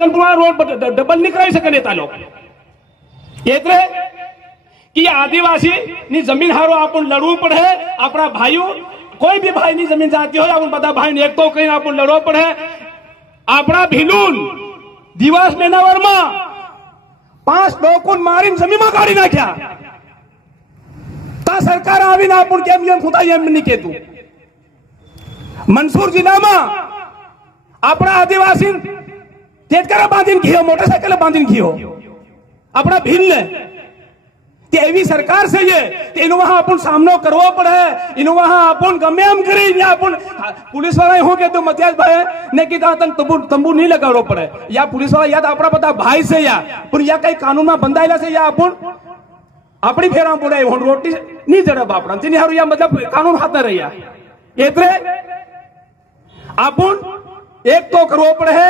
road पर double नहीं कराई सके नेता लोग એટલે कि आदिवासी ની જમીન હારો આપણ લડવું પડે આપણા ભાઈઓ કોઈ બી ભાઈની જમીન જાતી હોય આપણ બધા ભાઈને એક તો કઈને આપણ લડવો પડે આપણા ભીલુન દિવસ મેનાવરમાં 5 ડોકુન મારીને જમીનમાં કાઢી નાખ્યા તા સરકાર આવીને આપણ કેમ એમ ખુદા એમ નહીં કહેતું મંસૂર જિલ્લામાં આપણા આદિવાસી તેટકરા બાંધીને ગયો મોટરસાઇકલ બાંધીને ગયો अपना भिन्न तेवी सरकार से ये इन वहां अपन सामना करवो पड़े इन वहां अपन गमे हम करी या अपन पुलिस वाला हो के तो मतियाज भाई ने की तन तंबू नहीं लगावो पड़े या पुलिस वाला या अपना बता भाई से या पर या कई कानून में बंधायला से या अपन अपनी फेरा पड़े हो रोटी नहीं जड़ब आपड़ा तेनी हारू या मतलब कानून हाथ में रहिया एतरे अपन एक तो करवो पड़े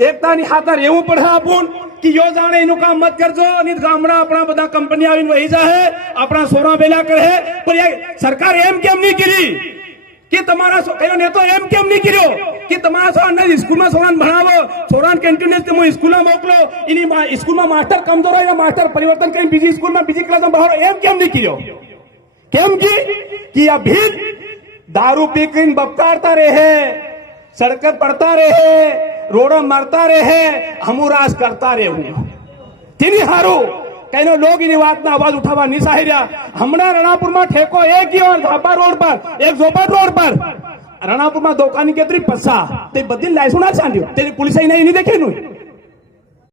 एकता ની ખાતર એવું પડે આપણ કે યો જાણે એનું કામ મત કરજો અને ગામડા આપણા બધા કંપની આવીને વહી જાહે આપણા સોરા બેલા કરે પણ સરકાર એમ કેમ નહીં કરી કે તમારા કયો નેતો એમ કેમ નહીં કર્યો કે તમારા સોરાને સ્કૂલમાં સોરાન ભણાવો સોરાન કેન્ટિનેસ તમે સ્કૂલમાં મોકલો એની સ્કૂલમાં માસ્ટર કમજોર હોય માસ્ટર પરિવર્તન કરીને બીજી સ્કૂલમાં બીજી ક્લાસમાં ભણાવો એમ કેમ નહીં કર્યો કેમ કે આ ભીલ દારૂ પી કરીને બપકારતા રહે સડક પડતા રહે रोड़ा मरता रहे हमूराज करता रहे तीनी हारू कई लोग इन बात में आवाज उठावा नहीं साहिर्या हमने रणापुर में ठेको एक ही और धाबा रोड पर एक जोबट रोड पर रणापुर में दुकान के 50 ते बदली लाइसेंस ना चांदियो तेरी पुलिस ही नहीं देखे नु